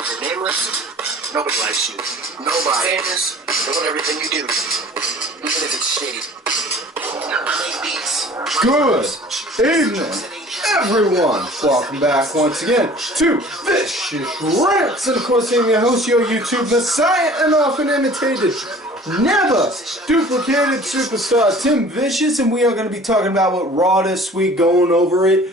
You're nameless. Nobody likes you. Nobody. Famous. Doing everything you do. Even if it's shady. Good evening, everyone. Welcome back once again to Vicious Rants. And of course, I'm your host, your YouTube messiah, and often imitated, never duplicated superstar Tim Vicious. And we are going to be talking about what Raw this week, going over it.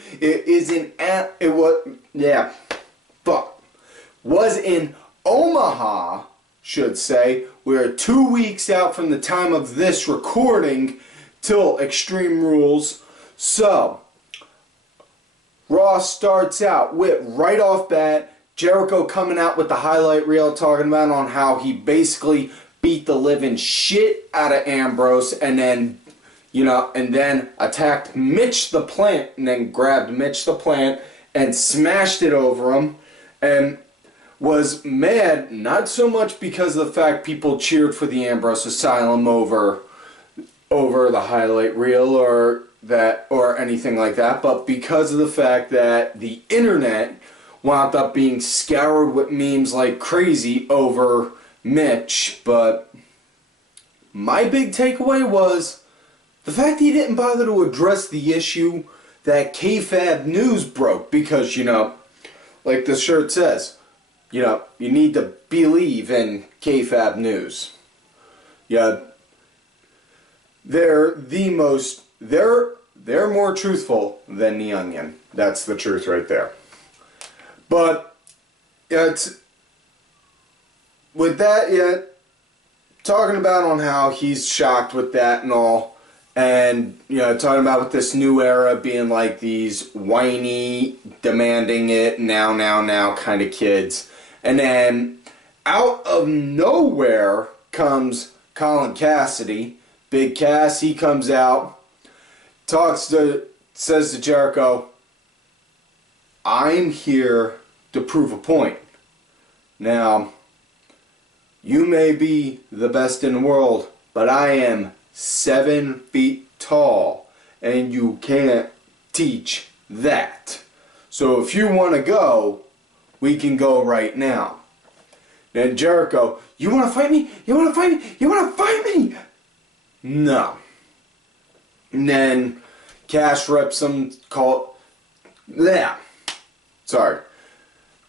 Was in Omaha, should say. We're 2 weeks out from the time of this recording till Extreme Rules. So, Raw starts out with, right off bat, Jericho coming out with the highlight reel talking about on how he basically beat the living shit out of Ambrose and then, and then attacked Mitch the Plant and then grabbed Mitch the Plant and smashed it over him and was mad, not so much because of the fact people cheered for the Ambrose Asylum over the highlight reel or anything like that, but because of the fact that the internet wound up being scoured with memes like crazy over Mitch. But my big takeaway was the fact he didn't bother to address the issue that kayfabe news broke, because, like the shirt says, you need to believe in kayfabe news. Yeah. They're more truthful than the Onion. That's the truth right there. But talking about on how he's shocked with that and all, and talking about with this new era being like these whiny, demanding it now kind of kids, and then out of nowhere comes Colin Cassidy. Big Cass, he comes out, says to Jericho, I'm here to prove a point. Now, you may be the best in the world, but I am 7 feet tall, and you can't teach that. So if you want to go, we can go right now. Then Jericho, you want to fight me? You want to fight me? You want to fight me? No. And then Cash rips him, Sorry.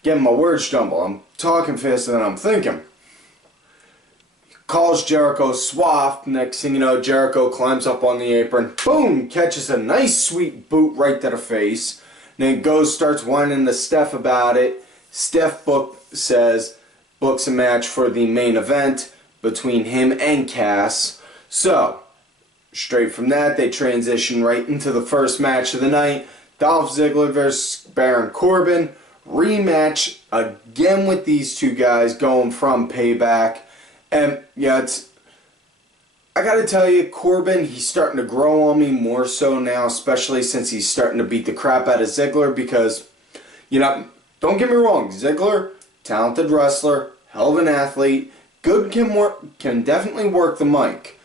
Getting my words jumbled. I'm talking faster than I'm thinking. Calls Jericho swaft. Next thing you know, Jericho climbs up on the apron. Boom! Catches a nice sweet boot right to the face. And then starts whining to Steph about it. Steph books a match for the main event between him and Cass. So, straight from that, they transition right into the first match of the night. Dolph Ziggler vs. Baron Corbon. Rematch again with these two guys going from Payback. And, I gotta tell you, Corbin, he's starting to grow on me more so now, especially since he's starting to beat the crap out of Ziggler because, don't get me wrong, Ziggler, talented wrestler, hell of an athlete, can definitely work the mic.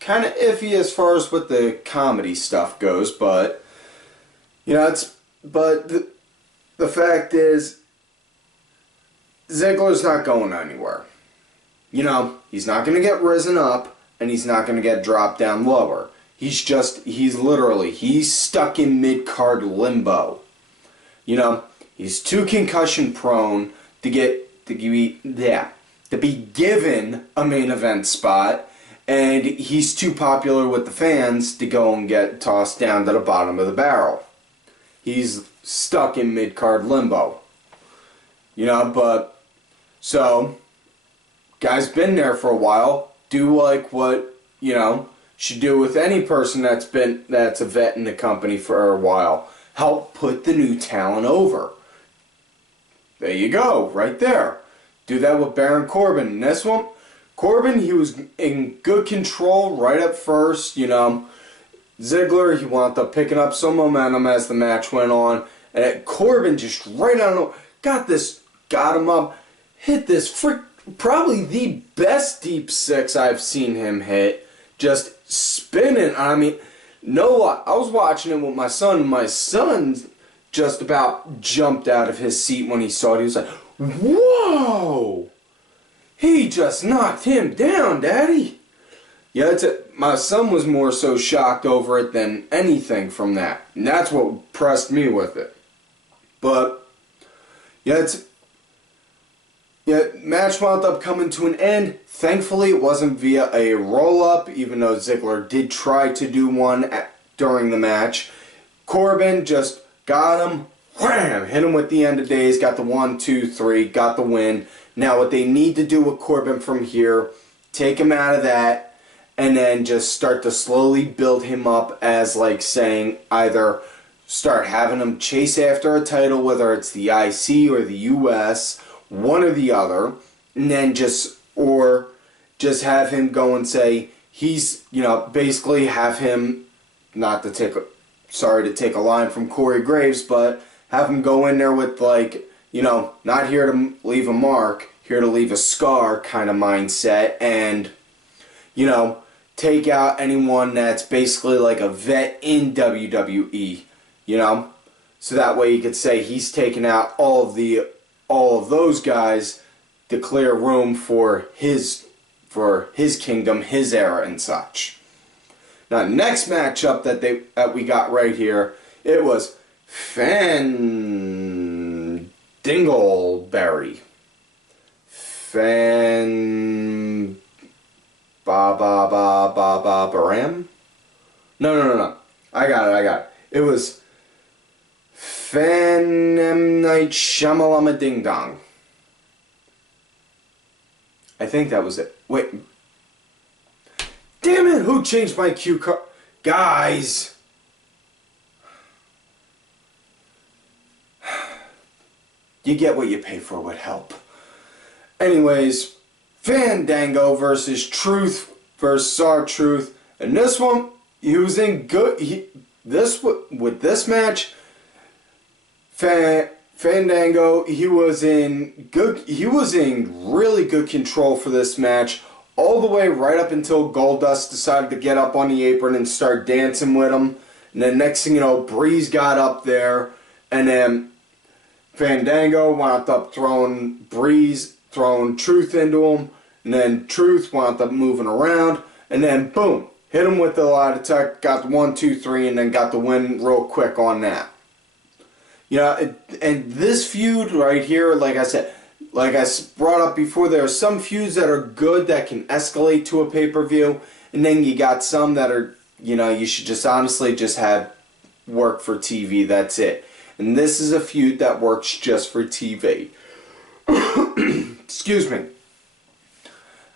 Kind of iffy as far as what the comedy stuff goes, but the fact is Ziggler's not going anywhere. He's not going to get risen up and he's not going to get dropped down lower. He's stuck in mid-card limbo. He's too concussion prone to be given a main event spot. And he's too popular with the fans to go and get tossed down to the bottom of the barrel. He's stuck in mid-card limbo. So, guy's been there for a while. Do like what, should do with any person that's a vet in the company for a while. Help put the new talent over. There you go, right there. Do that with Baron Corbin. And this one, Corbin, he was in good control right up first, Ziggler, he wound up picking up some momentum as the match went on. And Corbin just right on, got him up, hit this probably the best deep six I've seen him hit. Just spinning. I mean, I was watching it with my son. My son just about jumped out of his seat when he saw it. He was like, Whoa! He just knocked him down, Daddy. Yeah, my son was more so shocked over it than anything from that. And that's what impressed me with it. But, yeah, match wound up coming to an end. Thankfully, it wasn't via a roll-up, even though Ziggler did try to do one during the match. Corbin just got him, wham, hit him with the end of days, got the 1, 2, 3, got the win. Now what they need to do with Corbin from here, take him out of that, and then just start to slowly build him up as, like, saying, either start having him chase after a title, whether it's the IC or the US, one or the other, and then just have him go and say, he's, you know, basically have him, sorry to take a line from Corey Graves, but have him go in there with, like, you know, not here to leave a mark, here to leave a scar kind of mindset, and, you know, take out anyone that's basically like a vet in WWE, you know, so that way you could say he's taken out all of those guys to clear room for his kingdom, his era, and such. Now, next matchup that we got right here, it was Dingleberry. Baram? No. I got it. It was Night Shamalama Ding Dong. I think that was it. Wait. Damn it! Who changed my cue card? Guys! You get what you pay for with help. Anyways, Fandango versus Truth versus R-Truth. And this one, he was in good. With this match, Fandango, he was in really good control for this match, all the way right up until Goldust decided to get up on the apron and start dancing with him. And then next thing you know, Breeze got up there, and then Fandango wound up throwing Truth into him, and then Truth wound up moving around, and then boom, hit him with the light attack, got the 1, 2, 3, and then got the win real quick on that. You know, and this feud right here, like I said, like I brought up before, there are some feuds that are good that can escalate to a pay-per-view, and then you got some that are, you know, you should just honestly just have work for TV, that's it. And this is a feud that works just for TV. Excuse me.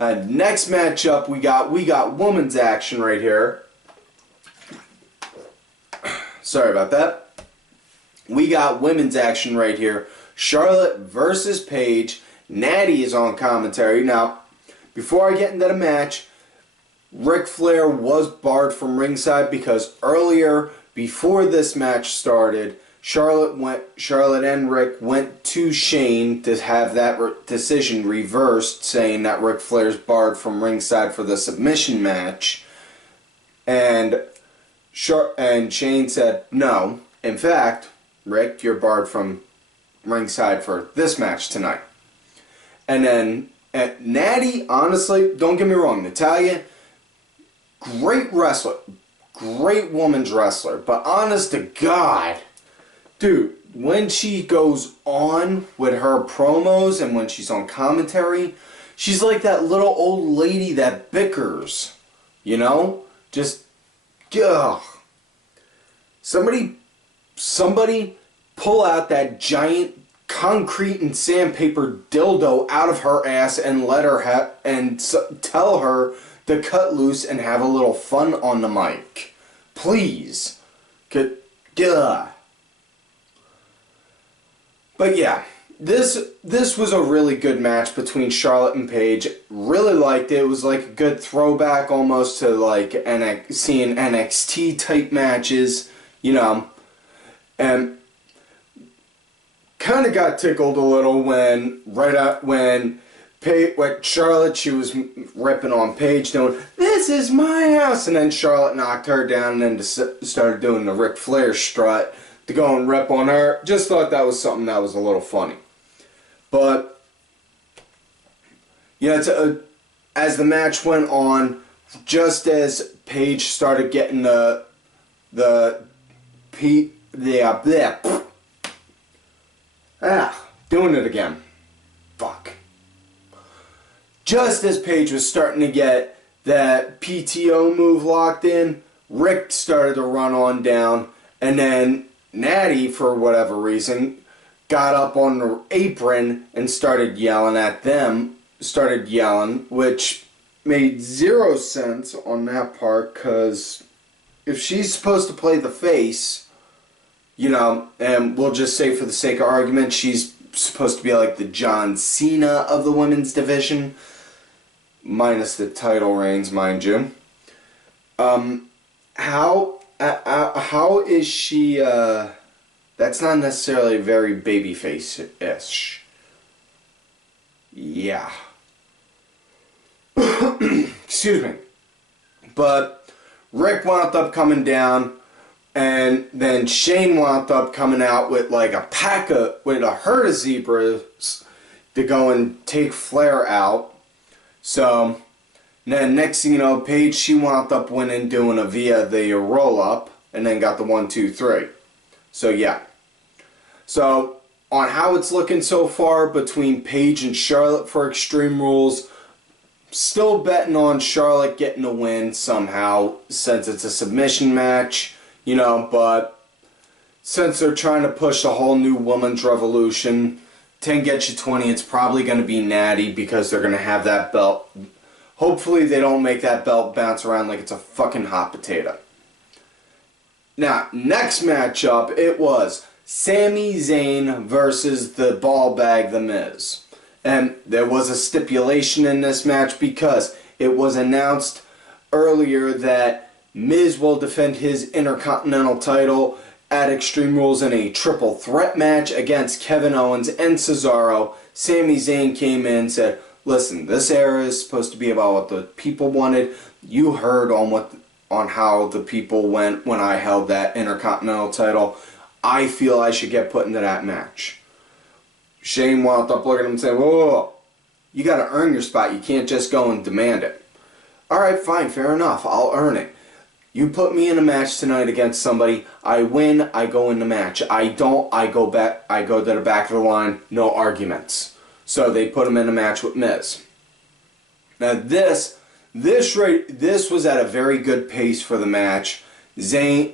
Next matchup we got women's action right here. Sorry about that. We got women's action right here. Charlotte versus Paige. Natty is on commentary. Now, before I get into the match, Ric Flair was barred from ringside because earlier, before this match started, Charlotte and Rick went to Shane to have that decision reversed, saying that Ric Flair's barred from ringside for the submission match. And Shane said, no, in fact, Rick, you're barred from ringside for this match tonight. And then Natty, honestly, don't get me wrong, Natalya, great wrestler, great woman's wrestler, but honest to God, dude, when she goes on with her promos and when she's on commentary, she's like that little old lady that bickers, you know? Just, ugh. Somebody pull out that giant concrete and sandpaper dildo out of her ass and let her tell her to cut loose and have a little fun on the mic. Please. Duh. But yeah, this was a really good match between Charlotte and Paige. Really liked it. It was like a good throwback almost to like seeing NXT type matches, you know. And kind of got tickled a little when Charlotte, she was ripping on Paige, doing, "This is my house," and then Charlotte knocked her down and then started doing the Ric Flair strut to go and rip on her. Just thought that was something that was a little funny. But, you know, as the match went on, just as Paige started getting doing it again. Fuck. Just as Paige was starting to get that PTO move locked in, Rick started to run on down, and then Natty, for whatever reason, got up on the apron and started yelling at them. Started yelling, which made zero sense on that part, because if she's supposed to play the face, you know, and we'll just say for the sake of argument, she's supposed to be like the John Cena of the women's division, minus the title reigns, mind you. How is she, that's not necessarily very babyface-ish. Yeah. Excuse me. But Rick wound up coming down, and then Shane wound up coming out with like a herd of zebras to go and take Flair out. So then next thing you know, Paige, she wound up winning, doing a via the roll up, and then got the 1, 2, 3. So yeah. So on how it's looking so far between Paige and Charlotte for Extreme Rules, still betting on Charlotte getting a win somehow, since it's a submission match, you know, but since they're trying to push the whole new women's revolution, 10 get you 20, it's probably going to be Natty, because they're going to have that belt. Hopefully they don't make that belt bounce around like it's a fucking hot potato. Now, next matchup, it was Sami Zayn versus the ball bag, The Miz. And there was a stipulation in this match because it was announced earlier that Miz will defend his Intercontinental title at Extreme Rules in a triple threat match against Kevin Owens and Cesaro. Sami Zayn came in and said, listen, this era is supposed to be about what the people wanted. You heard on how the people went when I held that Intercontinental title. I feel I should get put into that match. Shane wound up looking at him and saying, whoa, you got to earn your spot. You can't just go and demand it. Alright, fine, fair enough. I'll earn it. You put me in a match tonight against somebody. I win, I go in the match. I don't, I go to the back of the line. No arguments. So they put him in a match with Miz. Now this was at a very good pace for the match. Zayn,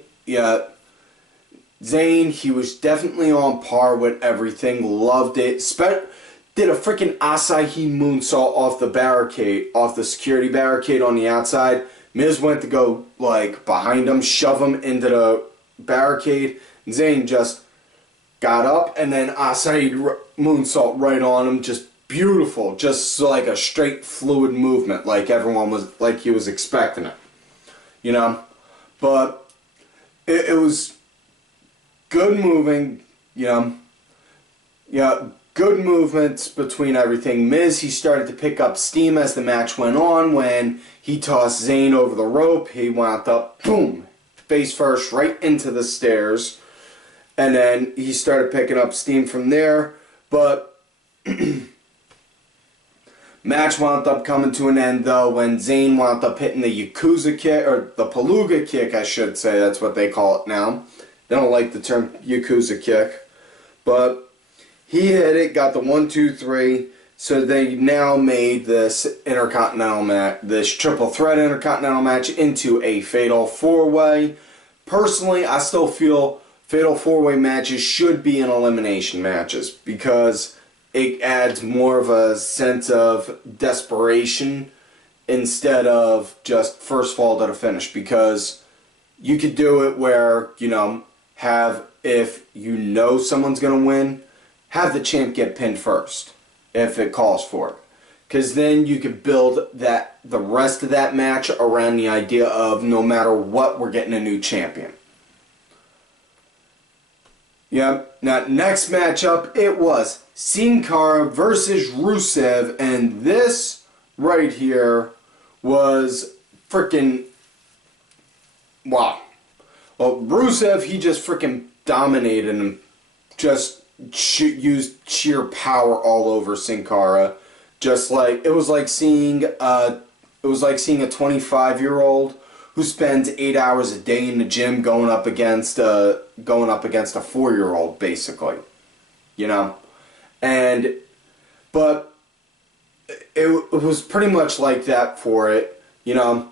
he was definitely on par with everything. Loved it. Did a freaking Asahi moonsault off the barricade, off the security barricade on the outside. Miz went to go like behind him, shove him into the barricade. Zayn just got up and then Asahi moonsault right on him. Just beautiful. Just like a straight fluid movement, like everyone was, like he was expecting it. You know? But it was good moving, you know. Yeah, good movements between everything. Miz, he started to pick up steam as the match went on. When he tossed Zayn over the rope, he wound up, boom, face first right into the stairs. And then he started picking up steam from there. But match wound up coming to an end, though, when Zayn wound up hitting the Yakuza kick, or the Palooka kick, I should say. That's what they call it now. They don't like the term Yakuza kick. But he hit it, got the 1, 2, 3. So they now made this Intercontinental match, this triple threat Intercontinental match, into a Fatal 4-Way. Personally, I still feel Fatal 4-Way matches should be in elimination matches, because it adds more of a sense of desperation instead of just first fall to the finish. Because you could do it where, you know, if you know someone's going to win, have the champ get pinned first if it calls for it. Because then you could build the rest of that match around the idea of no matter what, we're getting a new champion. Yep. Now, next matchup, it was Sin Cara versus Rusev, and this right here was freaking wow. Well, Rusev, he just freaking dominated him. Just used sheer power all over Sin Cara. Just like it was like seeing a 25-year-old who spends 8 hours a day in the gym going up against a 4-year-old, basically, you know. But it was pretty much like that for it, you know.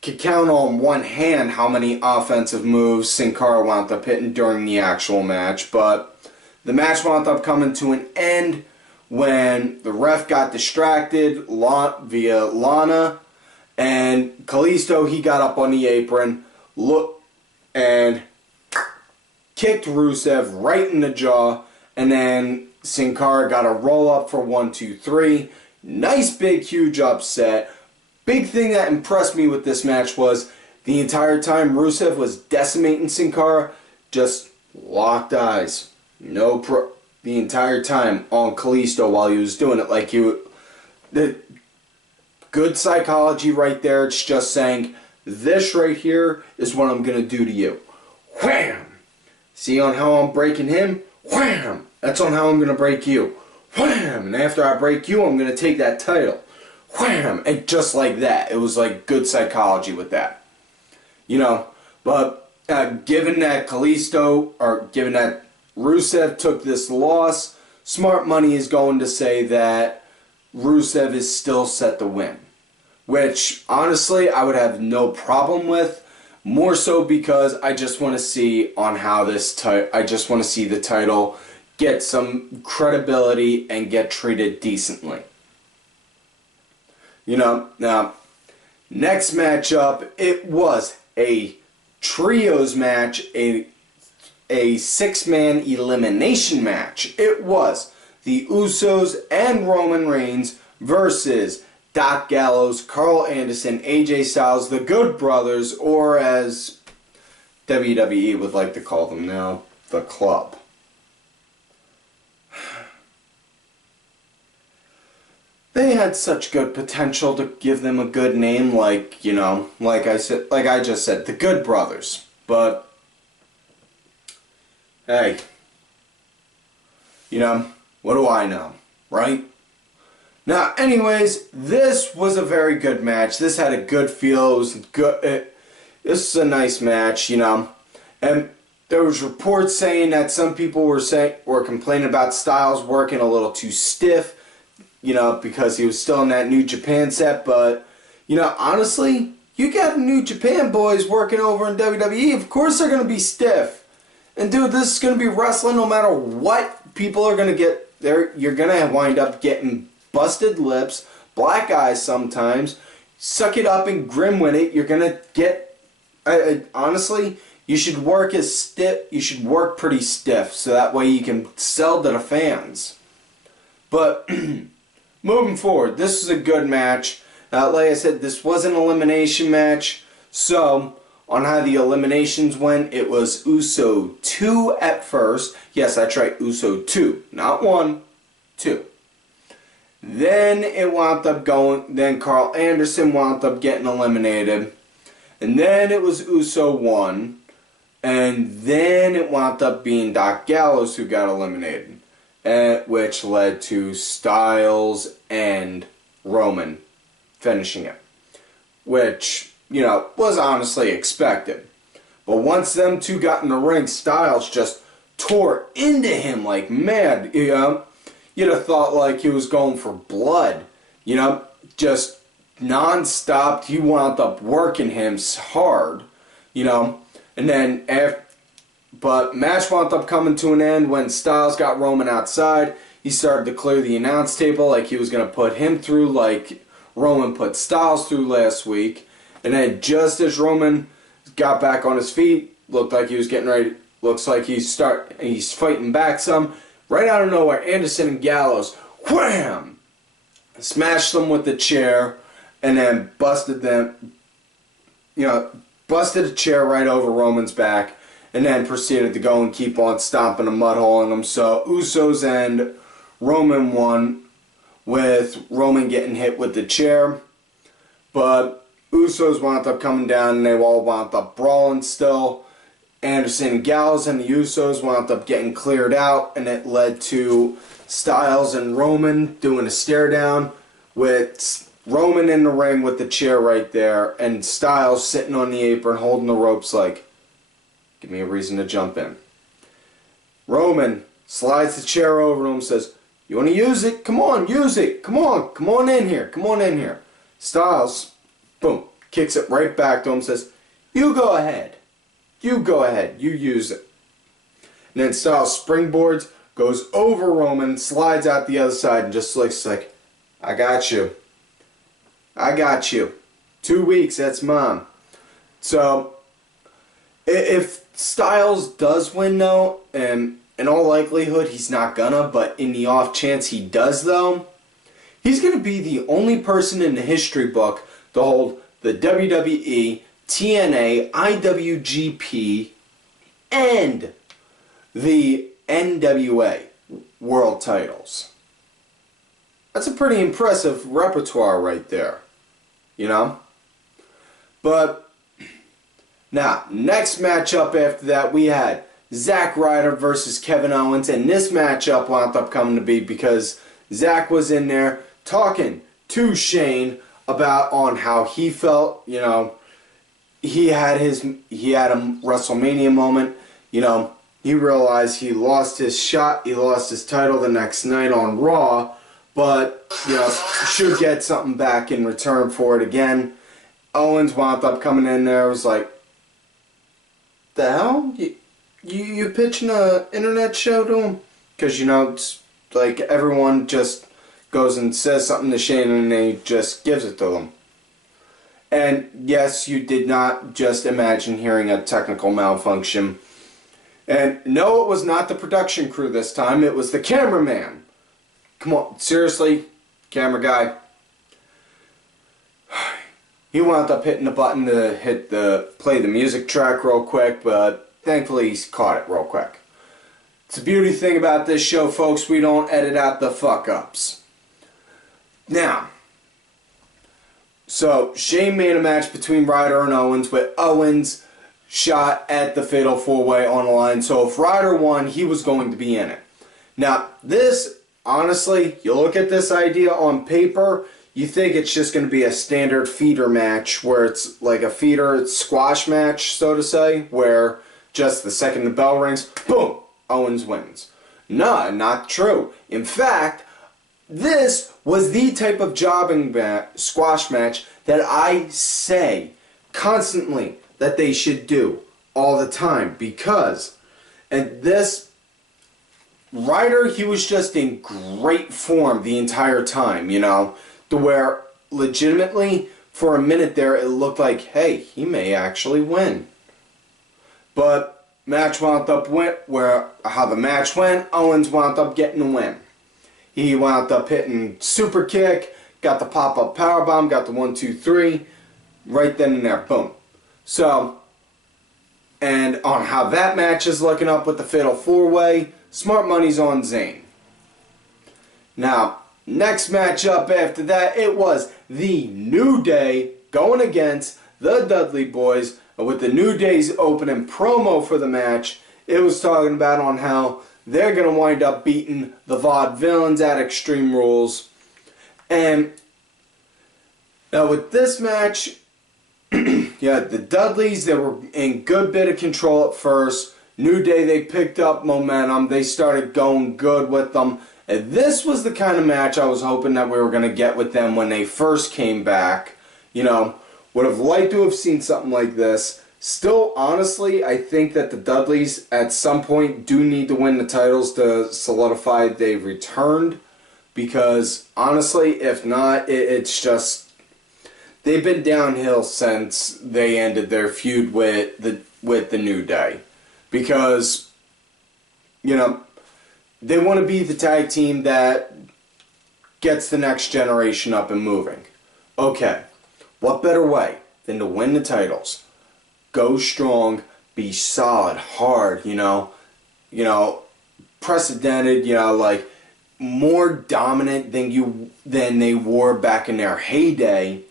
Could count on one hand how many offensive moves Sin Cara wound up hitting during the actual match, but the match wound up coming to an end when the ref got distracted via Lana, and Kalisto, he got up on the apron, and kicked Rusev right in the jaw, and then Sin Cara got a roll up for 1, 2, 3. Nice big huge upset. Big thing that impressed me with this match was the entire time Rusev was decimating Sin Cara, just locked eyes. The entire time on Kalisto while he was doing it. Like the good psychology right there. It's just saying, this right here is what I'm going to do to you. Wham! See on how I'm breaking him? Wham! That's on how I'm going to break you. Wham! And after I break you, I'm going to take that title. Wham! And just like that. It was like good psychology with that. You know, but given that Rusev took this loss, smart money is going to say that Rusev is still set to win. Which, honestly, I would have no problem with. More so because I just want to see on how I just want to see the title get some credibility and get treated decently. You know, now, next matchup, it was a trios match, a 6-man elimination match. It was the Usos and Roman Reigns versus Doc Gallows, Carl Anderson, AJ Styles, the Good Brothers, or as WWE would like to call them now, the Club. They had such good potential to give them a good name, like, you know, like I just said, the Good Brothers. But hey, you know, what do I know, right? Now, anyways, this was a very good match. This had a good feel. It was good. This is a nice match, you know. And there was reports saying that some people were complaining about Styles working a little too stiff, you know, because he was still in that New Japan set. But, you know, honestly, you got New Japan boys working over in WWE. Of course they're going to be stiff. And, dude, this is going to be wrestling no matter what. People are going to get there. You're going to wind up getting busted lips, black eyes sometimes. Suck it up and grin with it. You're going to get... honestly, you should work as stiff. You should work pretty stiff so that way you can sell to the fans. But... moving forward, this is a good match. Like I said, this was an elimination match. So, on how the eliminations went, it was Uso 2 at first. Yes, that's right, Uso 2. Not 1, 2. Then it wound up going, then Carl Anderson wound up getting eliminated. And then it was Uso 1. And then it wound up being Doc Gallows who got eliminated. Which led to Styles and Roman finishing it. Which, you know, was honestly expected. But once them two got in the ring, Styles just tore into him like mad, you know. You'd have thought like he was going for blood, you know, just non-stop. He wound up working him hard, you know, and then but match wound up coming to an end when Styles got Roman outside. He started to clear the announce table like he was going to put him through like Roman put Styles through last week. And then just as Roman got back on his feet, looked like he was getting ready, looks like he's fighting back some. Right out of nowhere, Anderson and Gallows, wham! Smashed them with the chair and then busted them, you know, busted a chair right over Roman's back. And then proceeded to go and keep on stomping a mud hole in them. So Usos and Roman won with Roman getting hit with the chair. But Usos wound up coming down and they all wound up brawling still. Anderson and Gallows and the Usos wound up getting cleared out, and it led to Styles and Roman doing a stare down with Roman in the ring with the chair right there, and Styles sitting on the apron holding the ropes like, give me a reason to jump in. Roman slides the chair over to him, says, you want to use it? Come on, use it. Come on in here. Come on in here. Styles, boom, kicks it right back to him, says, you go ahead. You go ahead. You use it. And then Styles springboards, goes over Roman, slides out the other side, and just looks like, I got you. I got you. 2 weeks, that's mine. So, if Styles does win, though, and in all likelihood he's not gonna, but in the off chance he does, though, he's gonna be the only person in the history book to hold the WWE, TNA, IWGP, and the NWA world titles. That's a pretty impressive repertoire right there, you know? But now, next matchup after that, we had Zack Ryder versus Kevin Owens, and this matchup wound up coming to be because Zack was in there talking to Shane about on how he felt. You know, he had a WrestleMania moment. You know, he realized he lost his shot, he lost his title the next night on Raw, but you know, should get something back in return for it again. Owens wound up coming in there, was like, the hell? You pitching a internet show to him? Because, you know, it's like everyone just goes and says something to Shane and they just gives it to them. And yes, you did not just imagine hearing a technical malfunction. And no, it was not the production crew this time. It was the cameraman. Come on, seriously, camera guy. He wound up hitting the button to play the music track real quick, but thankfully he's caught it real quick. It's the beauty thing about this show, folks. We don't edit out the fuck-ups. Now, so Shane made a match between Ryder and Owens with Owens shot at the Fatal 4-Way on the line. So if Ryder won, he was going to be in it. Now, this, honestly, you look at this idea on paper, you think it's just going to be a standard feeder match where it's like a feeder squash match, so to say, where just the second the bell rings, boom, Owens wins. No, not true. In fact, this was the type of jobbing squash match that I say constantly that they should do all the time, because and this Ryder, he was just in great form the entire time, you know, to where legitimately for a minute there it looked like, hey, he may actually win. But match wound up how the match went, Owens wound up getting the win. He wound up hitting super kick, got the pop-up powerbomb, got the 1, 2, 3, right then and there, boom. So, and on how that match is looking up with the Fatal 4-Way, smart money's on Zayn. Now, next matchup after that, it was the New Day going against the Dudley Boyz. And with the New Day's opening promo for the match, it was talking about on how they're going to wind up beating the Vaudevillains at Extreme Rules. And now with this match, yeah, the Dudleys, they were in good bit of control at first. New Day, they picked up momentum. They started going good with them. And this was the kind of match I was hoping that we were going to get with them when they first came back. You know, would have liked to have seen something like this. Still, honestly, I think that the Dudleys at some point do need to win the titles to solidify they've returned. Because, honestly, if not, it's just they've been downhill since they ended their feud with the New Day. Because, you know, they want to be the tag team that gets the next generation up and moving. Okay, what better way than to win the titles? Go strong, be solid, hard, you know, precedented, you know, like more dominant than they were back in their heyday,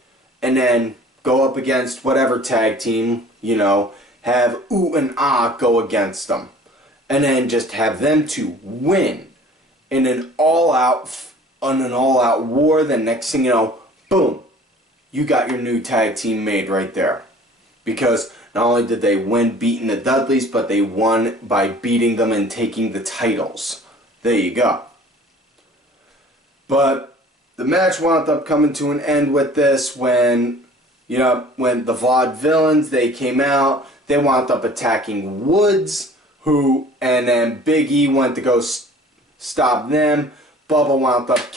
and then go up against whatever tag team, you know, have Ooh and Ah go against them. And then just have them two win in an all-out war. Then next thing you know, boom, you got your new tag team made right there. Because not only did they win beating the Dudleys, but they won by beating them and taking the titles. There you go. But the match wound up coming to an end with this when the Vaudevillains, they came out, they wound up attacking Woods, and then Big E went to go stop them. Bubba wound up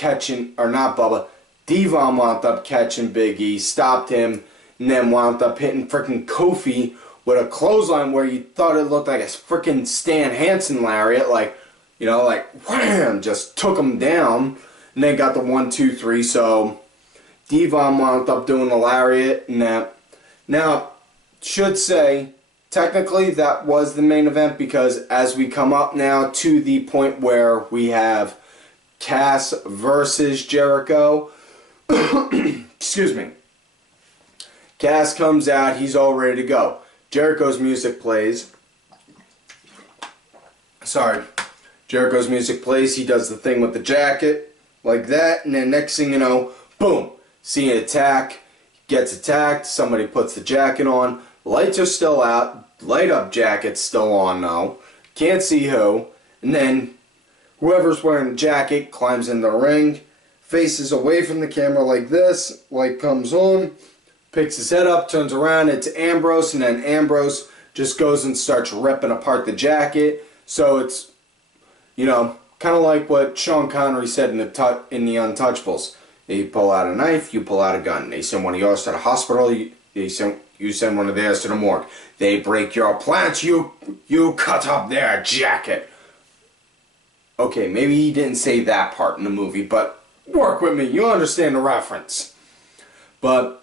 Devon wound up catching Big E, stopped him, and then wound up hitting frickin' Kofi with a clothesline where you thought it looked like a frickin' Stan Hansen lariat, like wham, just took him down, and then got the 1, 2, 3. So Devon wound up doing the lariat, and that. Now, should say, technically that was the main event, because as we come up now to the point where we have Cass versus Jericho, excuse me, Cass comes out, he's all ready to go. Jericho's music plays. Jericho's music plays, he does the thing with the jacket, like that, and then next thing you know, boom, see an attack, gets attacked, somebody puts the jacket on, lights are still out, light up jacket's still on though, can't see who, and then whoever's wearing the jacket climbs in the ring, faces away from the camera like this, light comes on, picks his head up, turns around, it's Ambrose, and then Ambrose just goes and starts ripping apart the jacket. So it's, kind of like what Sean Connery said in the Untouchables. You pull out a knife, you pull out a gun. They send one of yours to the hospital, you send one of theirs to the morgue. They break your plants, you cut up their jacket. Okay, maybe he didn't say that part in the movie, but work with me, you understand the reference. But,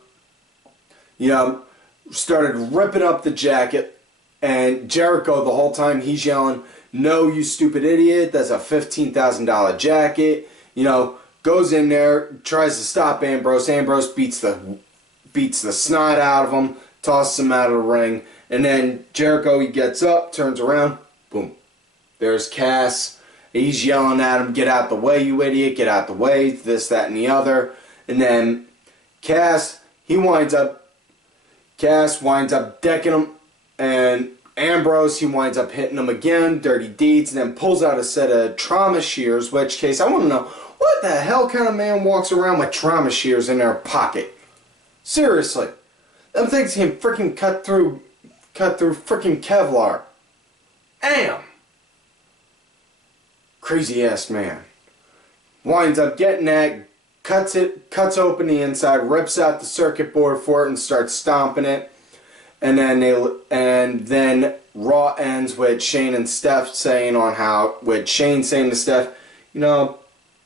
started ripping up the jacket, and Jericho the whole time he's yelling, "No, you stupid idiot, that's a $15,000 jacket." Goes in there, tries to stop Ambrose. Ambrose beats the snot out of him, tosses him out of the ring, and then Jericho, he gets up, turns around, boom. There's Cass. He's yelling at him, "Get out the way, you idiot, get out the way," this, that, and the other. And then Cass winds up decking him, and Ambrose, he winds up hitting him again, dirty deeds, and then pulls out a set of trauma shears, which case, I want to know, what the hell kind of man walks around with trauma shears in their pocket? Seriously. Them things can freaking cut through freaking Kevlar. Damn! Crazy ass man. Winds up getting that, cuts open the inside, rips out the circuit board for it, and starts stomping it. And then Raw ends with Shane and Steph saying Shane saying to Steph,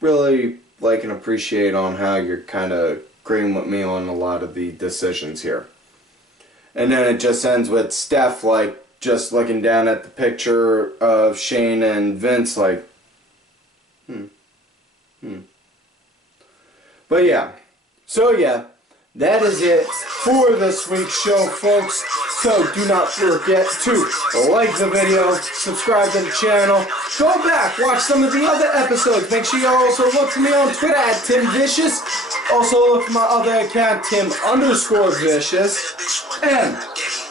really like and appreciate on how you're kind of agreeing with me on a lot of the decisions here. And then it just ends with Steph just looking down at the picture of Shane and Vince But yeah, that is it for this week's show, folks. So do not forget to like the video, subscribe to the channel, go back, watch some of the other episodes. Make sure you also look for me on Twitter at TimVicious. Also look for my other account, Tim_Vicious. And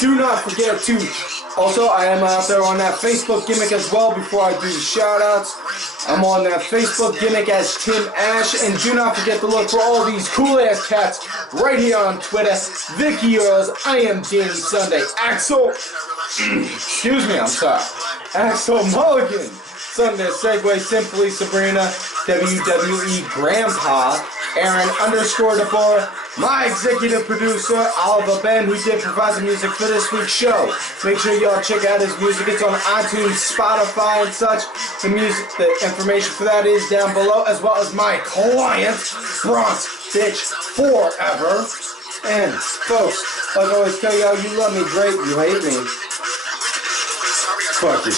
do not forget to, also I am out there on that Facebook gimmick as well before I do the shoutouts. I'm on that Facebook gimmick as Tim Ash, and do not forget to look for all these cool ass cats right here on Twitter. Vicky Earls, I am Danny Sunday, Axel, excuse me, I'm sorry, Axel Mulligan, Sunday Segway, Simply Sabrina, WWE Grandpa, Aaron _Deborah, my executive producer, Oliver Ben, who did provide the music for this week's show. Make sure y'all check out his music. It's on iTunes, Spotify, and such. The information for that is down below, as well as my client, Bronx Bitch Forever. And, folks, like I always tell y'all, you love me great, you hate me. Fuck you.